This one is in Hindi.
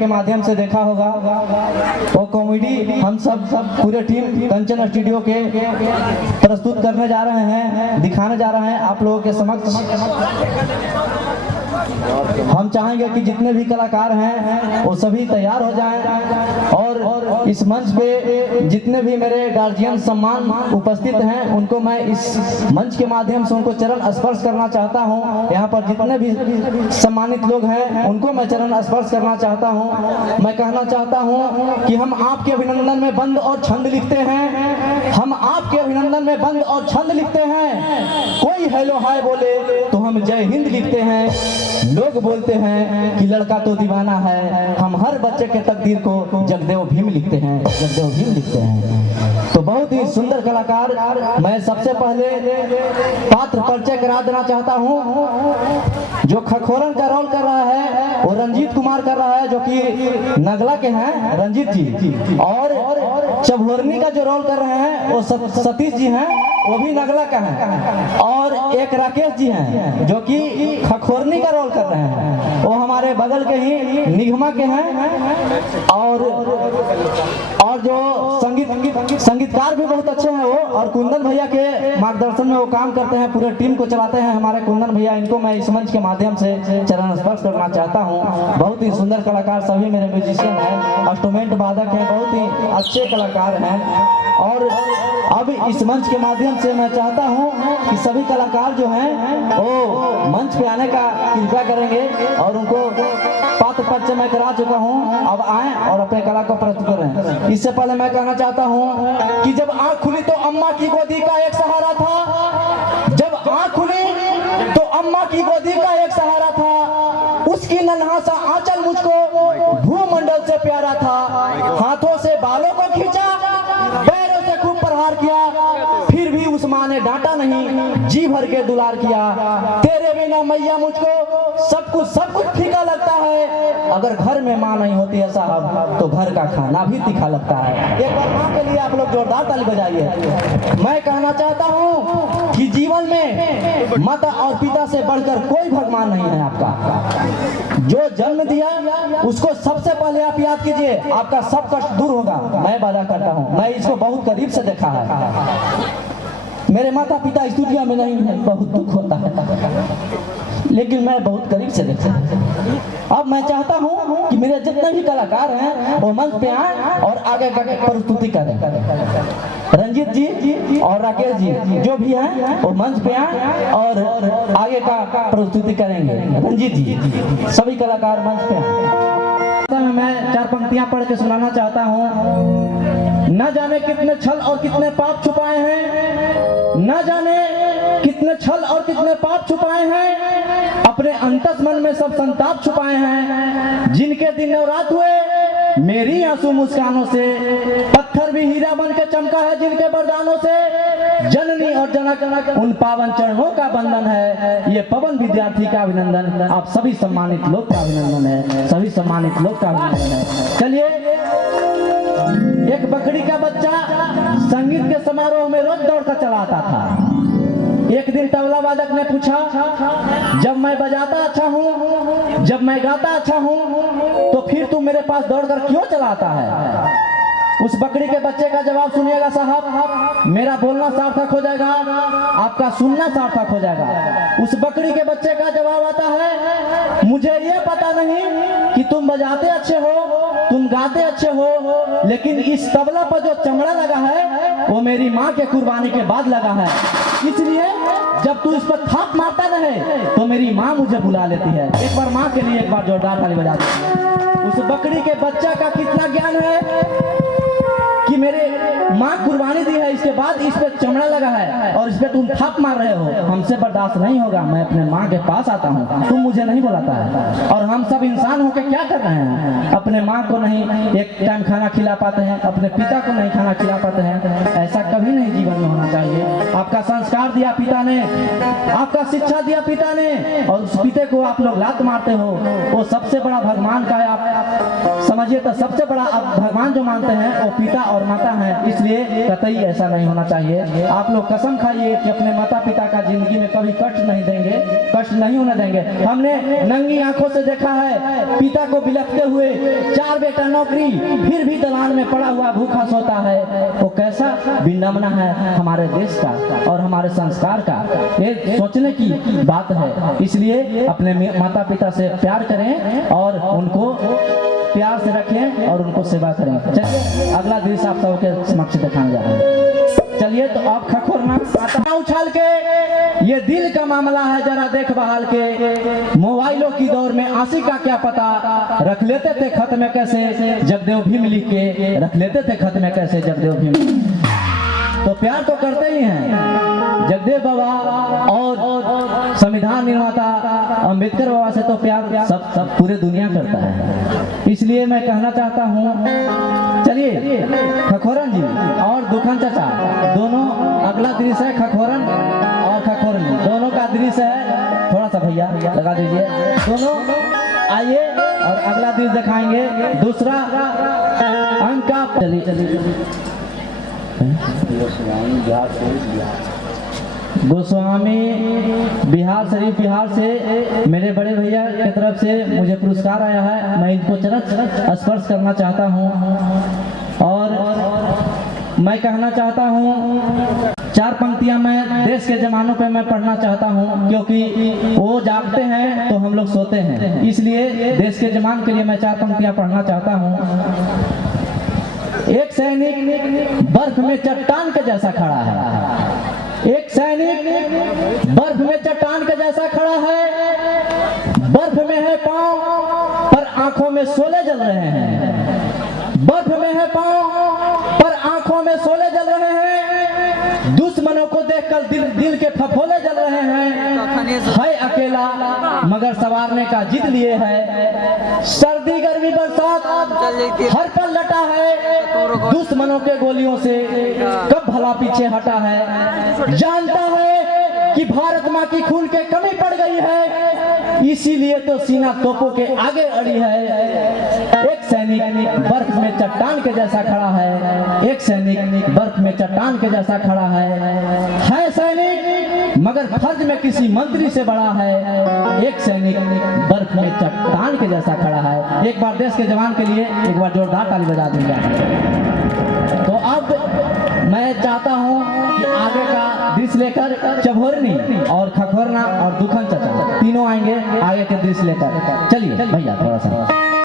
के माध्यम से देखा होगा। वो कॉमेडी हम सब पूरे टीम कंचन स्टूडियो के प्रस्तुत करने जा रहे हैं, दिखाने जा रहे हैं आप लोगों के समक्ष। हम चाहेंगे कि जितने भी कलाकार हैं वो सभी तैयार हो जाएं और इस मंच पे जितने भी मेरे गार्जियन सम्मान उपस्थित हैं उनको मैं इस मंच के माध्यम से उनको चरण स्पर्श करना चाहता हूं। यहाँ पर जितने भी सम्मानित लोग हैं उनको मैं चरण स्पर्श करना चाहता हूं। मैं कहना चाहता हूं कि हम आपके अभिनंदन में बंद और छंद लिखते हैं, हम आपके अभिनंदन में बंद और छंद लिखते हैं। कोई हेलो हाय बोले तो हम जय हिंद लिखते हैं। लोग बोलते हैं कि लड़का तो दीवाना है, हम हर बच्चे के तकदीर को जगदेव भीम लिखते हैं, जगदेव भीम लिखते हैं। तो बहुत ही सुंदर कलाकार, मैं सबसे पहले पात्र परिचय करा देना चाहता हूं। जो खखोरन का रोल कर रहा है वो रंजीत कुमार कर रहा है, जो कि नगला के हैं रंजीत जी, और चभोरनी का जो रोल कर रहे हैं वो सतीश जी हैं, वो भी नगला का है, और एक राकेश जी हैं जो कि खखोरनी का रोल कर रहे हैं, वो हमारे बगल के ही निगमा के हैं। और जो संगीतकार भी बहुत अच्छे हैं वो, और कुंदन भैया के मार्गदर्शन में वो काम करते हैं, पूरे टीम को चलाते हैं हमारे कुंदन भैया। इनको मैं इस मंच के माध्यम से चरण स्पर्श करना चाहता हूँ। बहुत ही सुंदर कलाकार सभी मेरे म्यूजिशियन हैं, इंस्ट्रूमेंट वादक हैं, बहुत ही अच्छे कलाकार हैं। और अब इस मंच के माध्यम से मैं चाहता हूं कि सभी कलाकार जो हैं वो मंच पे आने का कृपया करेंगे, और उनको पात्र परिचय मैं करा चुका हूं, अब आएं और अपने कला को प्रस्तुत करें। इससे पहले मैं कहना चाहता हूं कि जब आंख खुली तो अम्मा की गोदी का एक सहारा था, जब आंख खुली तो अम्मा की गोदी का एक सहारा था, उसकी नन्हा सा आंचल मुझको भूमंडल से प्यारा था। हाथों से बालों को खींचा, पैरों से खूब प्रहार किया, फिर भी उस माँ ने डांटा नहीं, जी भर के दुलार किया। तेरे बिना मैया मुझको सब कुछ फीका लगता है, अगर घर में माँ नहीं होती है साहब तो घर का खाना भी तीखा लगता है। एक बार माँ के लिए आप लोग जोरदार ताली बजाइए। मैं कहना चाहता हूँ कि जीवन में माता और पिता से बढ़कर कोई भगवान नहीं है आपका। जो जन्म दिया उसको सबसे पहले आप याद कीजिए, आपका सब कष्ट दूर होगा। मैं वादा करता हूँ, मैं इसको बहुत करीब से देखा है। मेरे माता पिता इस दुनिया में नहीं है, बहुत दुख होता है, लेकिन मैं बहुत करीब से देखा। अब मैं चाहता हूं कि मेरे जितने भी कलाकार हैं वो मंच पे आए और आगे का प्रस्तुति करें। रंजीत जी और राकेश जी जो भी हैं वो मंच पे आए और आगे का प्रस्तुति करेंगे। रंजीत जी, सभी कलाकार मंच पे आए। मैं 4 पंक्तियां पढ़ के सुनाना चाहता हूं। न जाने कितने छल और कितने पाप छुपाए हैं, न जाने कितने छल और कितने पाप छुपाए हैं, अपने अंतस मन में सब संताप छुपाए हैं। जिनके दिन और रात हुए मेरी आंसू मुस्कानों से, पत्थर भी हीरा बन के चमका है जिनके वरदानों से। जननी और जनक उन पावन चरणों का बंधन है, ये पवन विद्यार्थी का अभिनंदन, आप सभी सम्मानित लोग का अभिनंदन है, सभी सम्मानित लोग का अभिनंदन है। चलिए, एक बकरी का बच्चा संगीत के समारोह में रोज दौड़ कर चला आता था। एक दिन तबला वादक ने पूछा, जब मैं बजाता अच्छा हूँ, जब मैं गाता अच्छा हूँ, तो फिर तू मेरे पास दौड़कर क्यों चलाता है? उस बकरी के बच्चे का जवाब सुनिएगा साहब, मेरा बोलना सार्थक हो जाएगा, आपका सुनना सार्थक हो जाएगा। उस बकरी के बच्चे का जवाब आता है, मुझे ये पता नहीं कि तुम बजाते अच्छे हो, तुम गाते अच्छे हो, लेकिन इस तबला पर जो चमड़ा लगा है वो मेरी माँ के कुर्बानी के बाद लगा है, इसलिए जब तू इस पर थाप मारता रहे तो मेरी माँ मुझे बुला लेती है। एक बार माँ के लिए एक बार जोरदार ताली बजा दीजिए। उस बकरी के बच्चा का कितना ज्ञान है कि मेरे माँ कुर्बानी दी है, इसके बाद इस पे चमड़ा लगा है और इस पे तुम थाप मार रहे हो, हमसे बर्दाश्त नहीं होगा, मैं अपने माँ के पास आता हूँ, तुम मुझे नहीं बुलाता है। और हम सब इंसान होकर क्या कर रहे हैं, अपने माँ को नहीं एक टाइम खाना खिला पाते हैं, अपने पिता को नहीं खाना खिला पाते हैं। ऐसा कभी नहीं जीवन में होना चाहिए। आपका संस्कार दिया पिता ने, आपका शिक्षा दिया पिता ने, और उस पिता को आप लोग लात मारते हो, वो सबसे बड़ा भगवान का आप समझिए तो सबसे बड़ा आप भगवान जो मानते हैं वो पिता और माता हैं, इसलिए कतई ऐसा नहीं होना चाहिए। आप लोग कसम खाइए कि अपने माता पिता का जिंदगी में कभी कष्ट नहीं देंगे, कष्ट नहीं होने देंगे। हमने नंगी आंखों से देखा है पिता को बिलखते हुए, 4 बेटा नौकरी, फिर भी दलान में पड़ा हुआ भूखा सोता है। वो कैसा विडंबना है हमारे देश का और हमारे संस्कार का, ये सोचने की बात है। इसलिए अपने माता पिता से प्यार करें और उनको प्यार से रखें और उनको सेवा करें। चलिए अगला दृश्य आप सबके समक्ष दिखाने जा रहे हैं। चलिए तो आप खखोरना उछाल के, ये दिल का मामला है जरा देख बहाल के। मोबाइलों की दौर में आशिक का क्या पता, रख लेते थे खत में कैसे जगदेव भीम लिख के, रख लेते थे खत में कैसे जगदेव भीम। तो प्यार तो करते ही हैं जगदेव बाबा और संविधान निर्माता अंबेडकर बाबा से तो प्यार सब पूरे दुनिया करता है। इसलिए मैं कहना चाहता हूँ, चलिए खखोरन जी और दुखन चाचा दोनों, अगला दृश्य है खखोरन और खखोरन जी दोनों का दृश्य है। थोड़ा सा भैया लगा दीजिए, दोनों आइए और अगला दृश्य दिखाएंगे। दूसरा अंक का, चलिए गोस्वामी बिहार शरीफ बिहार से मेरे बड़े भैया की तरफ से मुझे पुरस्कार आया है। मैं इनको चरण स्पर्श करना चाहता हूं और मैं कहना चाहता हूं 4 पंक्तियां मैं देश के जवानों पे मैं पढ़ना चाहता हूं, क्योंकि वो जागते हैं तो हम लोग सोते हैं। इसलिए देश के जवान के लिए मैं 4 पंक्तियां पढ़ना चाहता हूं। एक सैनिक बर्फ में चट्टान के जैसा खड़ा है, एक सैनिक बर्फ में चट्टान के जैसा खड़ा है। बर्फ में है पांव पर आंखों में शोले जल रहे हैं, बर्फ में है पांव पर आंखों में शोले जल रहे हैं। दुश्मनों को देखकर दिल के फफोले जल रहे हैं। है अकेला मगर सवारने का जिद लिए है। सर्दी गर्मी बरसात हर पल लटा है। दुश्मनों के गोलियों से कब भला पीछे हटा है। जानता है कि भारत माँ की खून के कमी पड़ गई है, इसीलिए तो सीना तोपों के आगे अड़ी है। एक सैनिक बर्फ में चट्टान के जैसा खड़ा है, एक सैनिक बर्फ में चट्टान के जैसा खड़ा है सैनिक मगर फर्ज में किसी मंत्री से बड़ा है। एक सैनिक बर्फ में चट्टान के जैसा खड़ा है। एक बार देश के जवान के लिए एक बार जोरदार ताली बजा दीजिए। तो अब मैं चाहता हूं कि आगे का दृश्य लेकर चभोरनी और खखोरना और दुखन चाचा तीनों आएंगे आगे के दृश्य लेकर। चलिए भैया थोड़ा सा